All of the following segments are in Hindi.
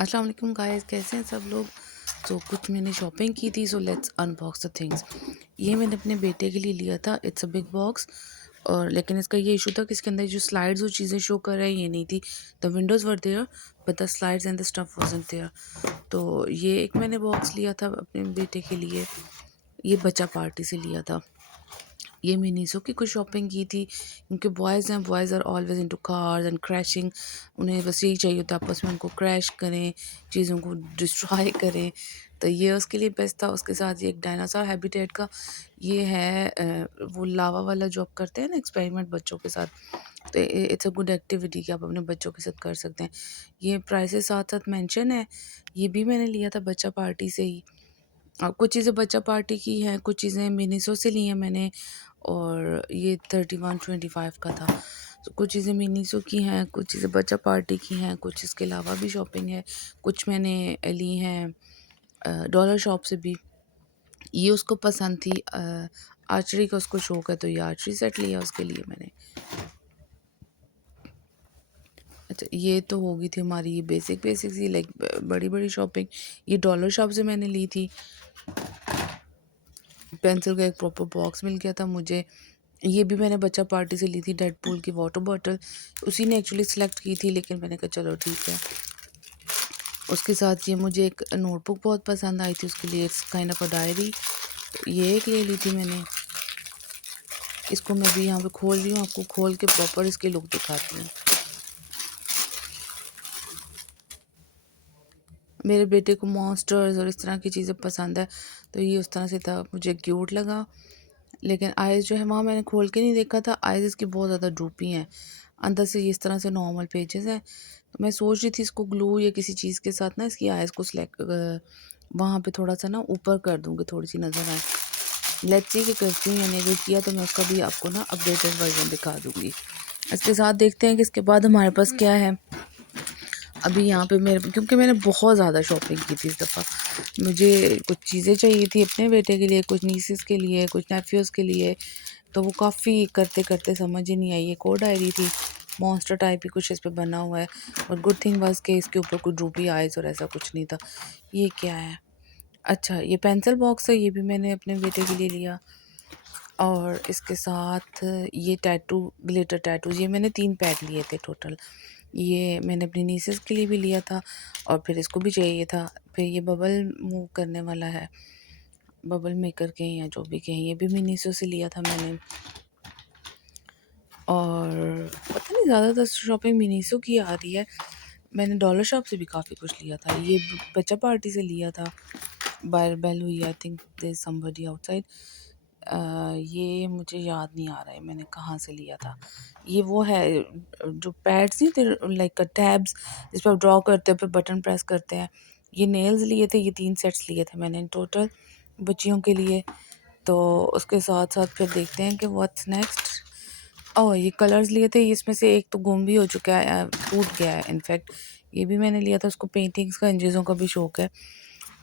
अस्सलाम वालेकुम गाइस, कैसे हैं सब लोग। कुछ मैंने शॉपिंग की थी, so let's unbox the things. ये मैंने अपने बेटे के लिए लिया था। It's a big box. और लेकिन इसका ये इशू था कि इसके अंदर जो स्लाइड्स और चीज़ें शो कर रही हैं ये नहीं थी। The windows were there but the slides and the stuff wasn't there. तो ये एक मैंने बॉक्स लिया था अपने बेटे के लिए। ये बच्चा पार्टी से लिया था। ये मिनीसो की कुछ शॉपिंग की थी क्योंकि बॉयज़ हैं, boys are always into cars and crashing. उन्हें बस यही चाहिए होता है आपस में उनको क्रैश करें, चीज़ों को डिस्ट्रॉय करें। तो ये उसके लिए बेस्ट था। उसके साथ ये एक डायनासोर हैबिटेट का ये है वो लावा वाला जो आप करते हैं ना एक्सपेरिमेंट बच्चों के साथ। तो इट्स अ गुड एक्टिविटी कि आप अपने बच्चों के साथ कर सकते हैं। ये प्राइसेस साथ साथ मेंशन है। ये भी मैंने लिया था बच्चा पार्टी से ही। कुछ चीज़ें बच्चा पार्टी की हैं, कुछ चीज़ें मिनीसो से ली हैं मैंने। और ये 3125 का था। तो कुछ चीज़ें मिनीसो की हैं, कुछ चीज़ें बच्चा पार्टी की हैं, कुछ इसके अलावा भी शॉपिंग है। कुछ मैंने ली हैं डॉलर शॉप से भी। ये उसको पसंद थी। आर्चरी का उसको शौक है, तो ये आर्चरी सेट लिया उसके लिए मैंने। अच्छा, ये तो हो गई थी हमारी ये बेसिक बेसिक सी लाइक बड़ी बड़ी शॉपिंग। ये डॉलर शॉप से मैंने ली थी। पेंसिल का एक प्रॉपर बॉक्स मिल गया था मुझे। ये भी मैंने बच्चा पार्टी से ली थी, डेडपूल की वाटर बॉटल। उसी ने एक्चुअली सेलेक्ट की थी, लेकिन मैंने कहा चलो ठीक है। उसके साथ ये मुझे एक नोटबुक बहुत पसंद आई थी, उसके लिए it's kind of a diary. ये एक ले ली थी मैंने। इसको मैं भी यहाँ पे खोल रही हूँ, आपको खोल के प्रॉपर इसके लुक दिखाती हूँ। मेरे बेटे को मॉन्स्टर्स और इस तरह की चीज़ें पसंद है, तो ये उस तरह से था, मुझे क्यूट लगा। लेकिन आइज़ जो है वहाँ मैंने खोल के नहीं देखा था, आइज़ इसकी बहुत ज़्यादा ड्रूपी हैं। अंदर से ये इस तरह से नॉर्मल पेजेस हैं। तो मैं सोच रही थी इसको ग्लू या किसी चीज़ के साथ ना इसकी आइज़ को वहाँ पे थोड़ा सा ना ऊपर कर दूँगी, थोड़ी सी नज़र आए। लेट्स सी कि करती हूँ, मैंने अगर किया तो मैं उसका भी आपको ना अपडेटेड वर्जन दिखा दूँगी। इसके साथ देखते हैं कि इसके बाद हमारे पास क्या है। अभी यहाँ पे मेरे क्योंकि मैंने बहुत ज़्यादा शॉपिंग की थी इस दफ़ा। मुझे कुछ चीज़ें चाहिए थी अपने बेटे के लिए, कुछ नीसेस के लिए, कुछ नेफ्यूज़ के लिए। तो वो काफ़ी करते-करते समझ ही नहीं आई। एक और डायरी थी, मॉन्स्टर टाइप ही कुछ इस पे बना हुआ है। और गुड थिंग वाज़ कि इसके ऊपर कोई ड्रूपी आइज़ और ऐसा कुछ नहीं था। ये क्या है? अच्छा, ये पेंसिल बॉक्स है, ये भी मैंने अपने बेटे के लिए लिया। और इसके साथ ये टैटू ग्लिटर टैटूज़, ये मैंने 3 पैक लिए थे टोटल। ये मैंने अपनी नीसेस के लिए भी लिया था और फिर इसको भी चाहिए था। फिर ये बबल मूव करने वाला है, बबल मेकर के या जो भी कहें, ये भी मिनीसो से लिया था मैंने। और पता नहीं ज़्यादातर शॉपिंग मिनीसो की आ रही है। मैंने डॉलर शॉप से भी काफ़ी कुछ लिया था। ये बच्चा पार्टी से लिया था। बाय बेल हुई, I think there is somebody outside. ये मुझे याद नहीं आ रहा है मैंने कहाँ से लिया था। ये वो है जो पैड्स नहीं थे लाइक टैब्स जिस पर आप ड्रॉ करते हो, फिर बटन प्रेस करते हैं। ये नेल्स लिए थे, ये 3 सेट्स लिए थे मैंने इन टोटल बच्चियों के लिए। तो उसके साथ साथ फिर देखते हैं कि व्हाट्स नेक्स्ट। ओह! ये कलर्स लिए थे, इसमें से एक तो गुम भी हो चुका है, टूट गया है इनफैक्ट। ये भी मैंने लिया था, उसको पेंटिंग्स का इन चीज़ों का भी शौक है।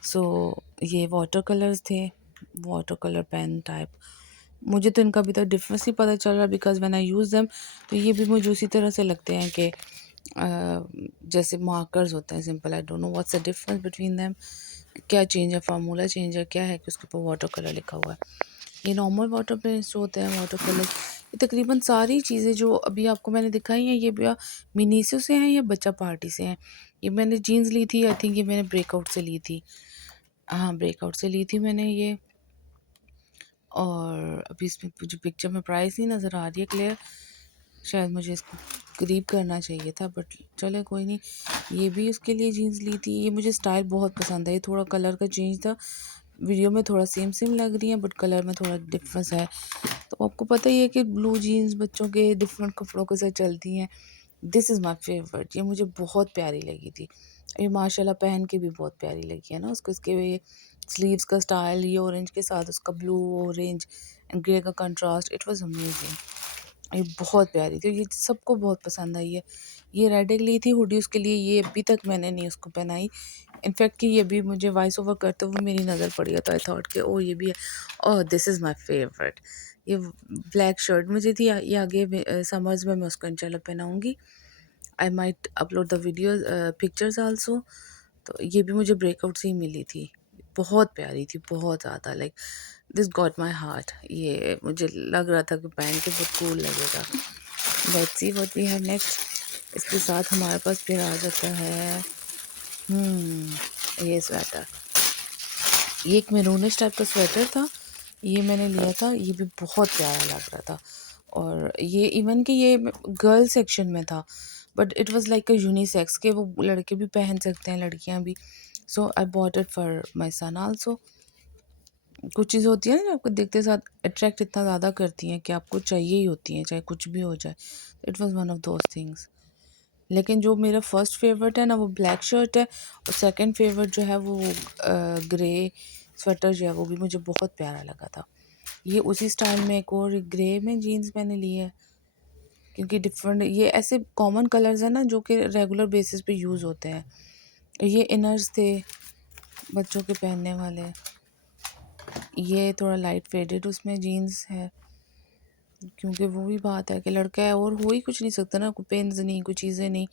सो ये वाटर कलर्स थे, वाटर कलर पेन टाइप। मुझे तो इनका अभी तक डिफरेंस नहीं पता चल रहा because when I use them तो ये भी मुझे उसी तरह से लगते हैं कि जैसे मार्कर्स होते हैं simple. I don't know what's the difference between them. क्या चेंज है, फार्मूला चेंज है, क्या है कि उसके ऊपर वाटर कलर लिखा हुआ है। ये नॉर्मल वाटर पेंट्स जो होते हैं वाटर कलर। ये तकरीबन सारी चीज़ें जो अभी आपको मैंने दिखाई हैं ये या मिनीसो से हैं या बच्चा पार्टी से हैं। ये मैंने जीन्स ली थी, आई थिंक ये मैंने ब्रेकआउट से ली थी। हाँ, ब्रेकआउट से ली थी मैंने ये। और अभी इसमें मुझे पिक्चर में प्राइस नहीं नज़र आ रही है क्लियर। शायद मुझे इसको करीब करना चाहिए था, बट चले कोई नहीं। ये भी उसके लिए जीन्स ली थी। ये मुझे स्टाइल बहुत पसंद है। ये थोड़ा कलर का चेंज था, वीडियो में थोड़ा सेम सेम लग रही है बट कलर में थोड़ा डिफरेंस है। तो आपको पता ही है कि ब्लू जीन्स बच्चों के डिफरेंट कपड़ों के साथ चलती हैं। This is my favourite. ये मुझे बहुत प्यारी लगी थी। ये माशाल्लाह पहन के भी बहुत प्यारी लगी है ना उसको। इसके ये स्लीव्स का स्टाइल, ये ऑरेंज के साथ उसका ब्लू ऑरेंज एंड ग्रे का कंट्रास्ट, इट वाज अमेजिंग। ये बहुत प्यारी थी, ये सबको बहुत पसंद आई है। ये रेड एक ली थी हुडी उसके लिए, ये अभी तक मैंने नहीं उसको पहनाई। इनफैक्ट कि ये भी मुझे वॉइस ओवर करते हुए मेरी नज़र पड़ी है, तो आई थॉट कि ओह ये भी है। Oh this is my favourite. ये ब्लैक शर्ट मुझे थी, ये आगे समर्स में मैं उसको इंशाल्लाह पहनाऊँगी। I might upload the video pictures also. तो ये भी मुझे ब्रेकआउट से ही मिली थी। बहुत प्यारी थी, बहुत ज़्यादा, like this got my heart. ये मुझे लग रहा था कि पहन के बहुत कूल लगेगा। Let's see what we have next. इसके साथ हमारे पास फिर आ जाता है ये स्वेटर। ये एक मैरूनिश टाइप का स्वेटर था, ये मैंने लिया था। ये भी बहुत प्यारा लग रहा था, और ये इवन कि ये गर्ल सेक्शन में था, but it was like a unisex के वो लड़के भी पहन सकते हैं, लड़कियां भी। So I bought it for my son also. कुछ चीज़ होती है ना जो आपको देखते साथ अट्रैक्ट इतना ज़्यादा करती हैं कि आपको चाहिए ही होती हैं, चाहे कुछ भी हो जाए। It was one of those things. लेकिन जो मेरा फर्स्ट फेवरेट है ना, वो ब्लैक शर्ट है, और सेकंड फेवरेट जो है वो ग्रे स्वेटर जो है वो भी मुझे बहुत प्यारा लगा था। ये उसी स्टाइल में एक और ग्रे में जीन्स मैंने ली है, क्योंकि डिफरेंट ये ऐसे कॉमन कलर्स हैं ना जो कि रेगुलर बेसिस पे यूज़ होते हैं। ये इनर्स थे बच्चों के पहनने वाले। ये थोड़ा लाइट फेडेड उसमें जीन्स है, क्योंकि वो भी बात है कि लड़का है और हो ही कुछ नहीं सकता ना, कोई पेन्स नहीं, कोई चीज़ें नहीं।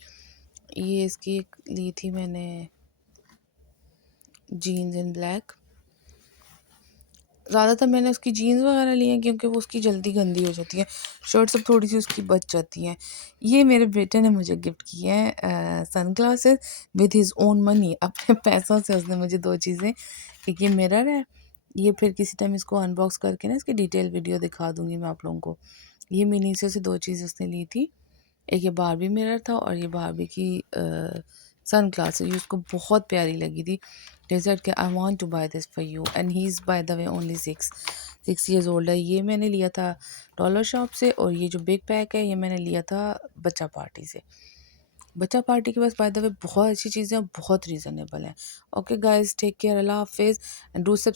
ये इसकी एक ली थी मैंने जीन्स इन ब्लैक। ज़्यादातर मैंने उसकी जीन्स वगैरह ली हैं क्योंकि वो उसकी जल्दी गंदी हो जाती है, शर्ट सब थोड़ी सी उसकी बच जाती हैं। ये मेरे बेटे ने मुझे गिफ्ट किए हैं sunglasses with his own money. अपने पैसों से उसने मुझे दो चीज़ें, एक ये मिरर है, ये फिर किसी टाइम इसको अनबॉक्स करके ना इसकी डिटेल वीडियो दिखा दूंगी मैं आप लोगों को। ये मिनी से दो चीज़ उसने ली थी, एक ये बारबी मिरर था और ये बारबी की सन ग्लासेस। ये उसको बहुत प्यारी लगी थी। डेजर्ट के I want to buy this for you, and he is by the way only 6 years old है। ये मैंने लिया था डॉलर शॉप से, और ये जो बिग पैक है ये मैंने लिया था बच्चा पार्टी से। बच्चा पार्टी के पास बाय द वे बहुत अच्छी चीज़ें और बहुत रीज़नेबल है। ओके गाइज, टेक केयर, अल्लाह हाफिज़, एंड डू सब्सक्राइब।